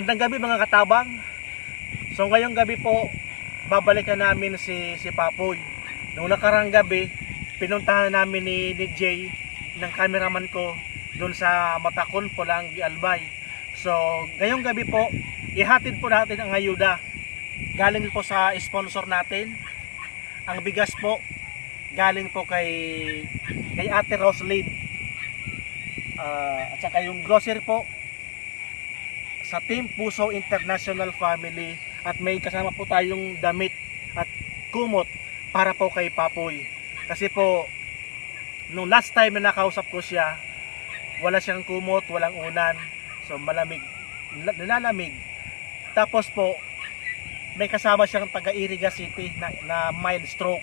Magandang gabi mga katabang. So ngayong gabi po, babalikan namin si si Papoy. Nung nakarang gabi, pinuntahan namin ni, ni Jay ng cameraman ko doon sa Matakon, Pulangi, Albay. So ngayong gabi po, ihatid po natin ang ayuda. Galing po sa sponsor natin. Ang bigas po, galing po kay kay Ate Roslyn. Ah, at saka yung grocery po, sa Team Puso International Family at may kasama po tayong damit at kumot para po kay Papoy. Kasi po, nung last time na nakausap ko siya, wala siyang kumot, walang unan. So malamig, nila- nilalamig. Tapos po, may kasama siyang taga Iriga City na, na mild stroke.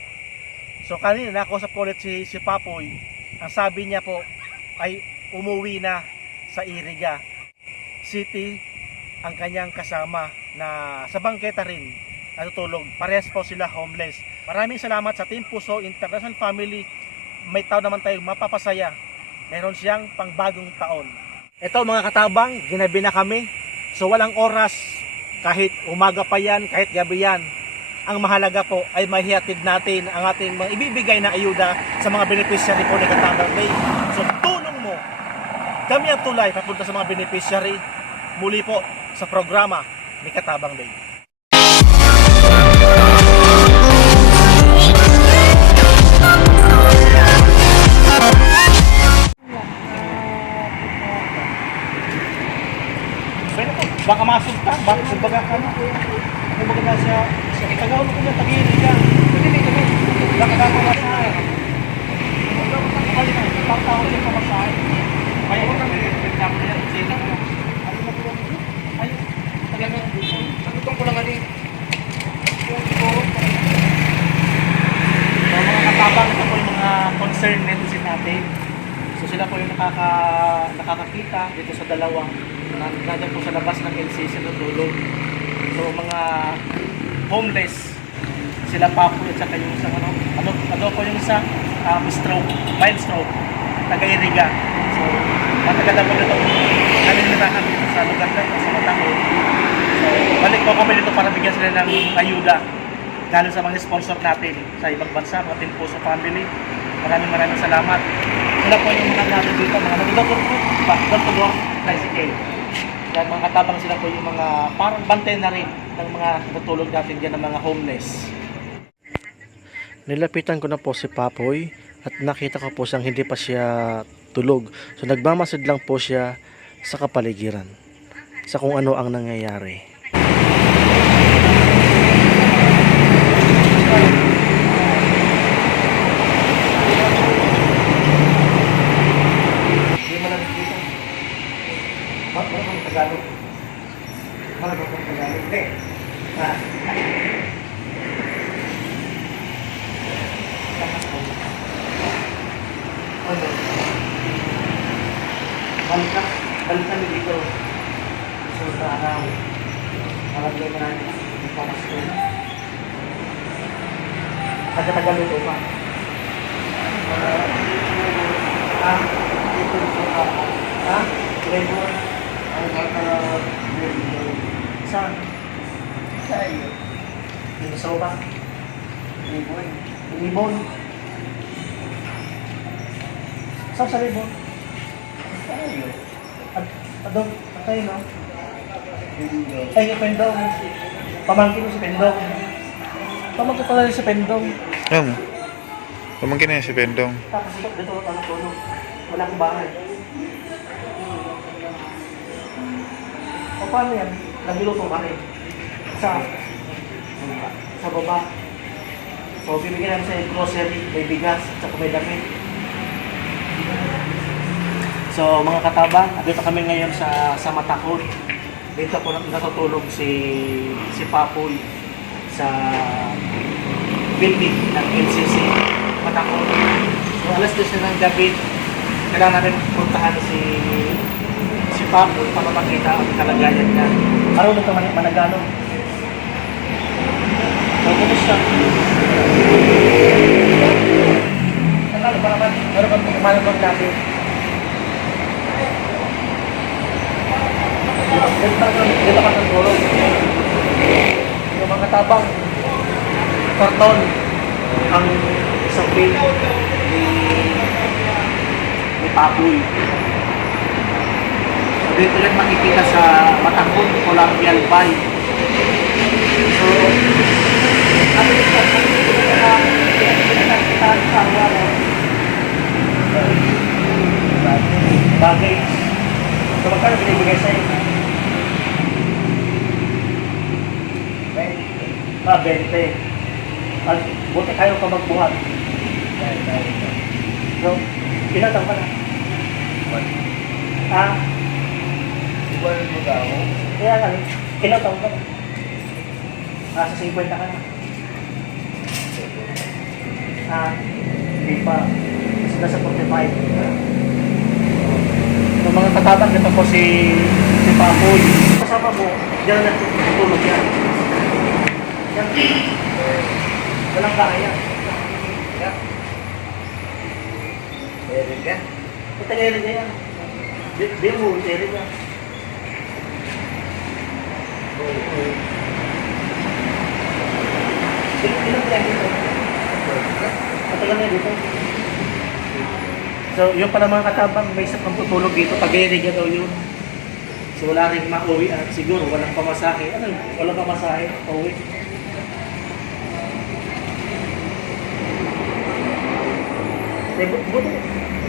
So kanina nakausap ko ulit si, si Papoy. Ang sabi niya po ay umuwi na sa Iriga City ang kanyang kasama na sa bangketa rin natutulog. Parehas po sila homeless. Maraming salamat sa Team Puso International Family. May taon naman tayong mapapasaya. Meron siyang pangbagong taon. Ito mga katabang, ginabi na kami. So walang oras, kahit umaga pa yan, kahit gabi yan. Ang mahalaga po ay mahihatid natin ang ating mga ibibigay na ayuda sa mga beneficiary po ni Katabang Day. So tulong mo, kami ang tulay papunta sa mga beneficiary muli po sa programa ni Katabang Day. Baka masunta, baka kumbaga ka na. Kumbaga na siya, sa Tagaw ko niya, tagili ka. Hindi, hindi. Baka na ako masahay. Kaya na, pagtawag siya sa masahay. Kaya ko nang nagreklamo na yan, sila ko. Ano na po? Ay, talaga, sagutin ko lang ali. Yung ko, So, mga katabang, ito po yung mga concern netizen natin. So sila po yung nakaka, nakakakita dito sa dalawa na nandiyan po sa labas ng LCC natulog. So mga homeless sila pa po at saka yung isang ano, ano, ano po yung isang um, stroke, mild stroke, taga-iriga. So matagal na po dito naninirahan dito sa lugar na ito, sa Matako. Balik po kami dito para bigyan sila ng ayuda galing sa mga sponsor natin sa ibang bansa, mga Team Puso Family. Maraming maraming salamat. Sila po yung mga natin dito, mga nagdodor po, ba, door tricycle. Yan, mga katabang sila po yung mga parang bantay na rin ng mga natulog natin dyan ng mga homeless. Nilapitan ko na po si Papoy at nakita ko po siyang hindi pa siya tulog. So nagmamasid lang po siya sa kapaligiran sa kung ano ang nangyayari. Hindi mo lang dito. Kung Tagalog? Kung Tagalog? Hindi. Ah. Ano? Balik kami dito. So, sa araw. Malagyan na natin ang pamasko. Taga-Tagalog pa. Ah, ito po ah. Ah, labor. Saan? Sa iyo. Minnesota. Libon. Libon. Saan sa Libon? Sa iyo. Adong, patay no? Ay, yung Pendong. Pamangkin mo si Pendong. Pamangkin pala rin si Pendong. Ano? Pamangkin na yan si Pendong. Tapos dito, dito ako ano tulog. Wala akong bahay. O paano yan? Nagluluto kami. Sa sa baba. So bibigyan namin sa grocery, may bigas, at saka may damit. So mga katabang, dito kami ngayon sa sa Matakod. Dito po natutulog si si Papoy sa building ng LCC Matakod. So alas 10 na ng gabi, kailangan natin puntahan si para makita ang kalagayan niya. Marunong ka man managano. So, kumusta? Ano ba naman? Meron bang natin? Dito ka dito ka natulog. Yung mga tabang karton ang isang bin ni ni Papoy. Dito yan makikita sa Matangkon, Colombian Bay. So, yung pinagkitaan sa? Bagay. So, magkano binibigay sa'yo? Ah, 20. At buti kayo ka magbuhat. So, ilan taon ka na? Ah, kaya nga, ilan taon ka na? Ah, sa 50 ka na. Ah, hindi pa. Kasi nasa 45. Yung mga katabang nito po si si Papoy. Kasama mo, diyan na natutulog yan. Yan. Walang kaya. Yan. Ito eri na yan. Di, di mo, eri na. Ilan ilan kaya dito? So, yung pala mga katabang, may isa pang tutulog dito, pag-eri daw yun. So, wala rin mauwi at siguro walang pamasahe. Ano, walang pamasahe, pauwi. Eh, bu- buti,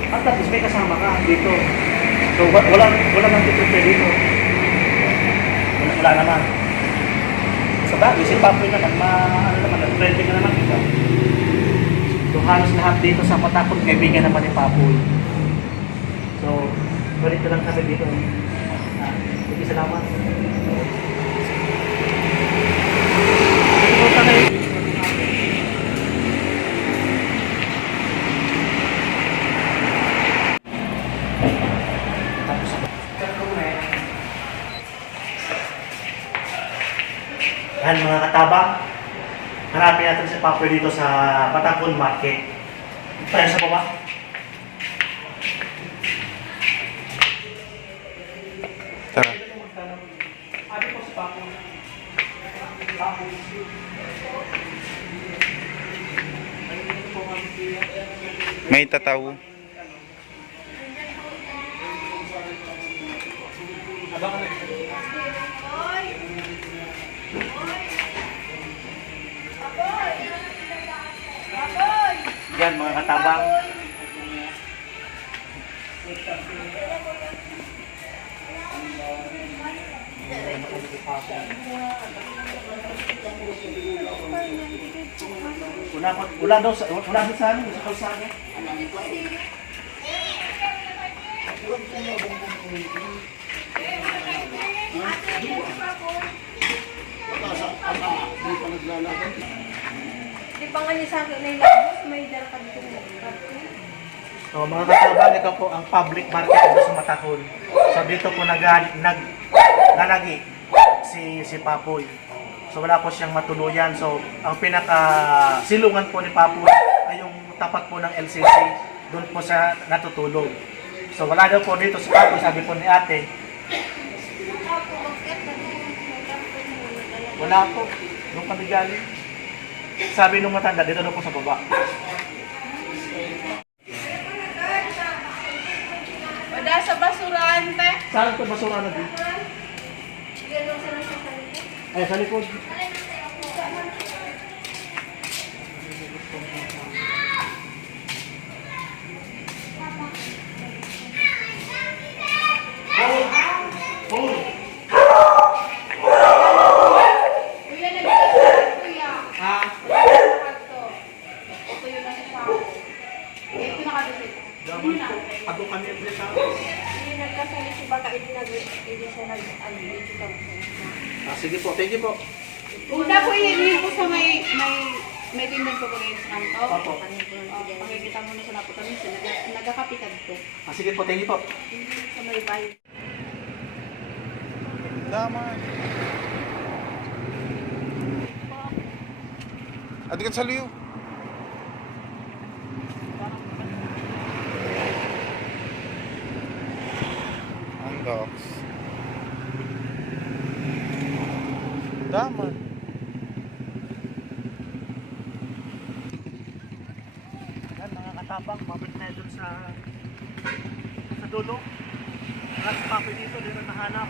at tapos may kasama ka dito. So, wa- wala, wala nang tutuloy dito. Wala, wala naman. Sa bagay, si Papoy naman, ma, ano naman, friendly ka naman dito. So, halos lahat dito sa Patakot, kaibigan naman ni Papoy. So, balik lang kami dito. Ah, Sige, salamat. Yan mga katabang. Hanapin natin si Papoy dito sa Batakon Market. Tayo sa baba. Tara. Ano po si Papoy? Papoy. May tataw. Yan mga katabang. Wala, ko- wala daw sa, wala din sa amin, sa kalsada. Di pa nga niya sa akin na may ng karton. So mga katabang, ito po ang public market dito sa Matakol. So dito po nag, nag lalagi si si Papoy. So wala po siyang matuluyan. So ang pinaka silungan po ni Papoy ay yung tapat po ng LCC. Doon po siya natutulog. So wala daw po dito si Papoy, sabi po ni ate. Wala po. Doon kami galing. Sabi nung matanda, dito daw po sa baba. Wala sa basurahan, te. Saan po basura na dito? Ay, sa likod. Paul! Kuya, nagkakaroon, kuya. Ah, Karto. Ito yun na sa shop. Ito nakadesit. daman po. Ako kami ang sa Hindi nagkasali si baka hindi hindi siya nag ano dito sa Ah, sige po, thank you po. Una po yun po sa may may may tindan po ba kayo sa kanto? Opo. Uh, pakikita mo na sa naputan niya, nag nagkakapitad to. Ah, sige po, thank you po. Sa may bayo. Daman. Adikan sa liyo. Dogs. Daman. Yan, mga katapang, mabit na doon sa sa dulo. Si Papoy dito, dito nahanap.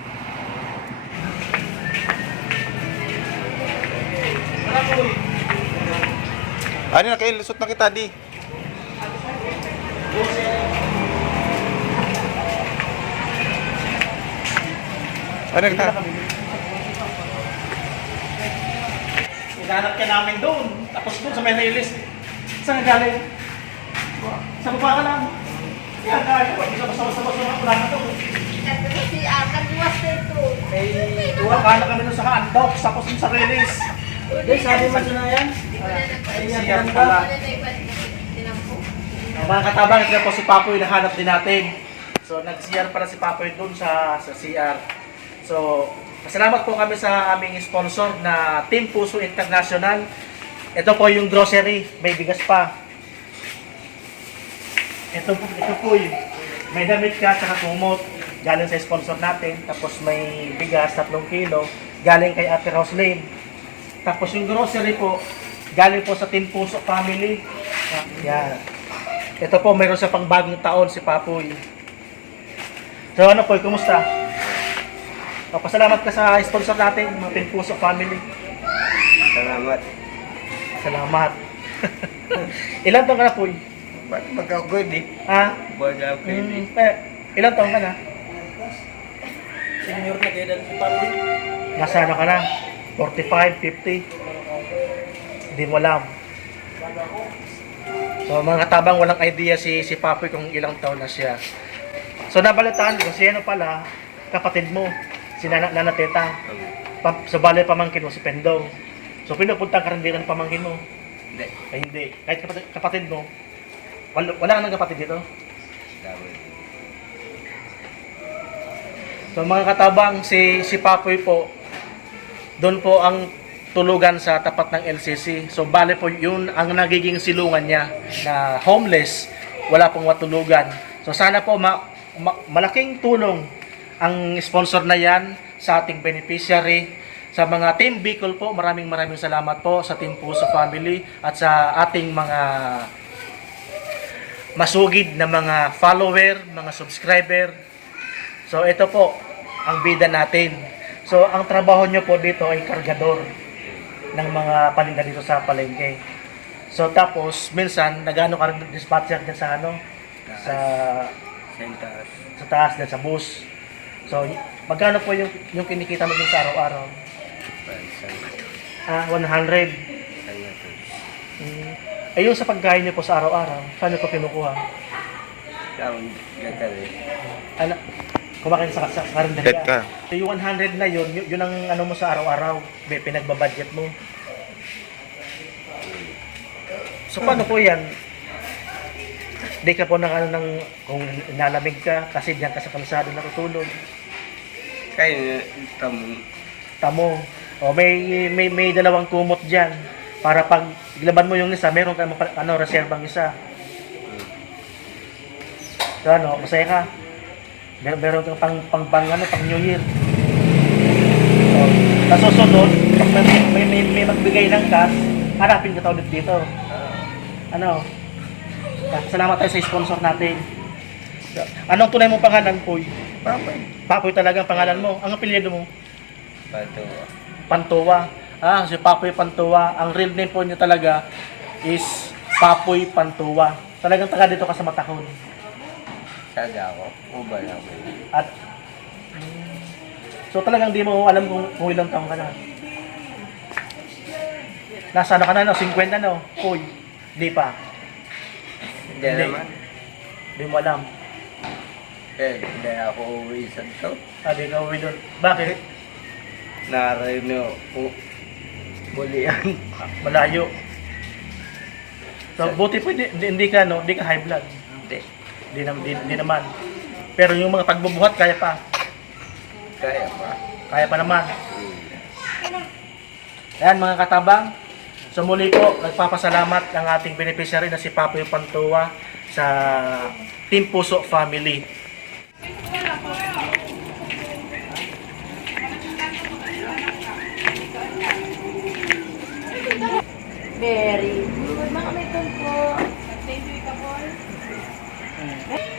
Ano na kayo, lusot na kita, di. Ano Dito na na? kami. Hinahanap ka namin doon. Tapos doon sa may nailis. Saan ka galing? Sa baba ka lang. Yan, galing. Sa basa basa basa wala ka doon. Si Akan was ito. Eh, iwakala kami doon sa handok. Tapos doon sa release. Guys, sabi mo na yan. Siya pala. Mga katabang, ito na po si Papoy, nahanap din natin. So, nag-CR pala si Papoy dun sa, sa CR. So, masalamat po kami sa aming sponsor na Team Puso International. Ito po yung grocery, may bigas pa. Ito po, ito po yun. May damit ka sa kumot, galing sa sponsor natin. Tapos may bigas, 3 kilo, galing kay Ate Roslyn. Tapos yung grocery po, galing po sa Team Puso Family. Yan. Ito po, mayroon sa pang bagong taon si Papoy. So ano po, kumusta? O, pasalamat ka sa sponsor natin, mga Team Puso Family. Salamat. Salamat. ilan taon ka na, Poy? Ba't magkagod eh? Ha? Baga pwede. Mm, eh, ilan taon ka na? Senior na kayo dahil. Nasa ano ka na? 45, 50? Hindi mo alam. So mga katabang walang idea si si Papoy kung ilang taon na siya. So nabalitaan ko si ano pala, kapatid mo, si Nana, Nana Teta. Pa, sa balay pamangkin mo si Pendong. So pinupunta ka rin din ng pamangkin mo. Hindi. Ay hindi. Kahit kapatid, kapatid mo, wala, wala ka ng kapatid dito. So mga katabang, si, si Papoy po, doon po ang tulugan sa tapat ng LCC. So bale po yun ang nagiging silungan niya na homeless, wala pong matulugan. So sana po ma, ma- malaking tulong ang sponsor na yan sa ating beneficiary. Sa mga Team Bicol po, maraming maraming salamat po sa Team Puso Family at sa ating mga masugid na mga follower, mga subscriber, So ito po ang bida natin. So ang trabaho nyo po dito ay kargador ng mga paninda dito sa palengke. So tapos minsan nagano ka rin dispatcher din sa ano sa sa taas din sa bus. So magkano po yung yung kinikita mo din sa araw-araw? Ah, 100. Mm. Ayun sa pagkain niyo po sa araw-araw, saan niyo po kinukuha? Ano, kumakain sa, sa Bet karinderya. ka. So yung 100 na yun, yun, yun ang ano mo sa araw-araw, may pinagbabudget mo. So paano po yan? Di ka po nang ano ng, kung nalamig ka, kasi diyan ka sa kalsado natutulog. Kaya tamo. Tamo. O may, may, may dalawang kumot diyan para pag laban mo yung isa, meron ka mapa- ano, reserbang isa. So ano, masaya ka? Mer meron kang pang, pang, pang, ano, pang New Year. So, sa susunod, pag may, may, may, may magbigay ng cash, harapin ka ulit dito. Ano? Salamat tayo sa sponsor natin. Anong tunay mong pangalan, Poy? Papoy. Papoy talaga ang pangalan mo. Ang apelyido mo? Pato. Pantuwa. Ah, si Papoy Pantuwa. Ang real name po niya talaga is Papoy Pantuwa. Talagang taga dito ka sa Matahon. Sada ako. Ubal ako. At mm, So talagang di mo alam kung, kung ilang taong ka na. Nasa ano ka na, no? 50 no? Uy, di pa. Hindi Hindi. naman. Di mo alam. Eh, hindi ako uwi sa to. Ah, di ka uwi doon. Bakit? Nararin mo. yan. Ah, Malayo. So, buti po, hindi, hindi ka, no? Hindi ka high blood. Hindi. Hindi, nam- di, di naman. Pero yung mga pagbubuhat, kaya pa. Kaya pa. Kaya pa naman. Hmm. Ayan mga katabang. So muli po, nagpapasalamat ang ating beneficiary na si Papoy Pantua sa Team Puso Family. Very. Good mga may po. Nag-century ka po. Na yung.